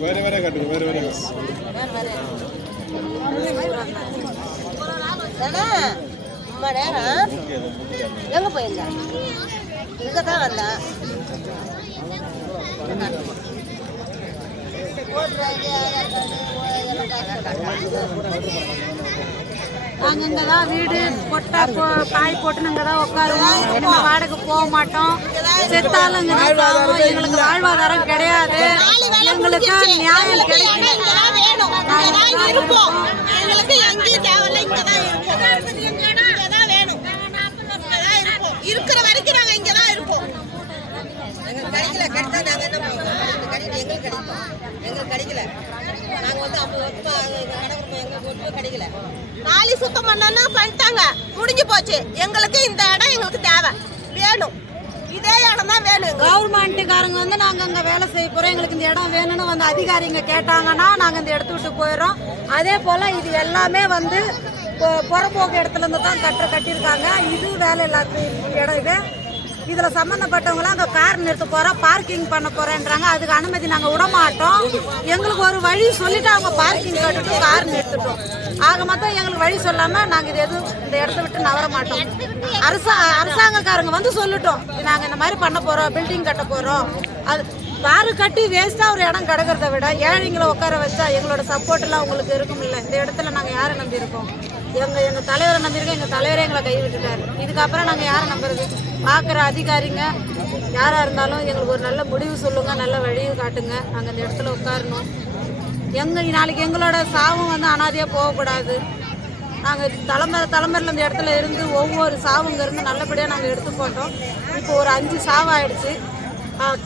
வேற வேற கட்டுங்க வேற வேற ரொம்ப நேரம் எங்க போயிருந்த இங்கதான் வந்த நாங்கள் இங்கே தான் வீடு கொட்டை பாய் போட்டு நாங்கள் தான் உட்காருவோம். வாடகை போக மாட்டோம். செத்தாலும் இங்கே தான் சாவோம். எங்களுக்கு வாழ்வாதாரம் கிடையாது. எங்களுக்கு நியாயம் கிடைக்கல. இருக்கிற வரைக்கும் நாங்க இங்கதான் இருப்போம். எங்களுக்கு கிடைக்கல கிடைத்தா நாங்க என்ன பண்ணுவோம்? எங்களுக்கு கிடைக்கும் எங்களுக்கு கிடைக்கல. நாங்க வந்து 50 வருஷமா எங்களுக்கு கிடைக்கல. நாளை சுத்தம் பண்ணா பண்ணிட்டாங்க, முடிஞ்சு போச்சு. எங்களுக்கு இந்த இடம் எங்களுக்கு தேவை வேணும். இதே இடம் தான் வேணும். கவர்மெண்ட்டுக்காரங்க வந்து நாங்க அங்க வேலை செய்ய போறோம், எங்களுக்கு இந்த இடம் வேணும்னு வந்து அதிகாரிங்க கேட்டாங்கன்னா நாங்க இந்த இடத்த விட்டு போயிடுறோம். அதே போல இது எல்லாமே வந்து புறம்போக்கு இடத்துல இருந்து தான் கட்டியிருக்காங்க. இது வேலை இல்லாத இடம். இது இதில் சம்மந்தப்பட்டவங்களாம் அங்கே கார் நிறுத்த போகிறோம், பார்க்கிங் பண்ண போகிறேன்றாங்க. அதுக்கு அனுமதி நாங்கள் விட மாட்டோம். எங்களுக்கு ஒரு வழி சொல்லிவிட்டு அவங்க பார்க்கிங் கட்டிட்டு கார் நிறுத்திட்டோம். ஆக மொத்தம் எங்களுக்கு வழி சொல்லாமல் நாங்கள் இது எதுவும் இந்த இடத்த விட்டு நவர மாட்டோம். அரசாங்கக்காரங்க வந்து சொல்லிட்டோம், நாங்கள் இந்த மாதிரி பண்ண போகிறோம், பில்டிங் கட்ட போகிறோம். அது பாரு கட்டி வேஸ்ட்டாக ஒரு இடம் கிடக்கிறத விட ஏழைங்களை உட்கார வச்சா எங்களோட சப்போர்ட்டெல்லாம் உங்களுக்கு இருக்கும் இல்லை. இந்த இடத்துல நாங்கள் யாரை நம்பியிருக்கோம்? எங்கள் தலைவரை நம்பியிருக்கோம். எங்கள் தலைவரே எங்களை கை விட்டுட்டார். இதுக்கப்புறம் நாங்கள் யாரை நம்புறது? பார்க்குற அதிகாரிங்க யாராக இருந்தாலும் எங்களுக்கு ஒரு நல்ல முடிவு சொல்லுங்கள், நல்ல வழியை காட்டுங்க. நாங்கள் இந்த இடத்துல உட்காரணும். நாளைக்கு எங்களோட சாவும் வந்து அனாதையாக போகக்கூடாது. நாங்கள் தலைமுறையில் இந்த இடத்துல இருந்து ஒவ்வொரு சாவுங்க இருந்து நல்லபடியாக நாங்கள் எடுத்து போட்டோம். இப்போ ஒரு 5 சாவாயிடுச்சு.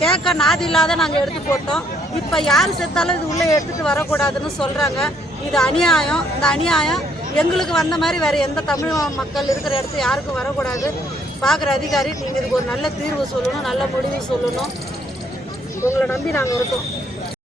கேட்க நாதி இல்லாத நாங்கள் எடுத்து போட்டோம். இப்போ யார் செத்தாலும் இது உள்ளே எடுத்துகிட்டு வரக்கூடாதுன்னு சொல்கிறாங்க. இது அநியாயம். இந்த அநியாயம் எங்களுக்கு வந்த மாதிரி வேறு எந்த தமிழ் மக்கள் இருக்கிற இடத்து யாருக்கும் வரக்கூடாது. பார்க்குற அதிகாரி நீங்கள் இதுக்கு ஒரு நல்ல தீர்வு சொல்லணும், நல்ல முடிவு சொல்லணும். உங்களை நம்பி நாங்கள் இருக்கோம்.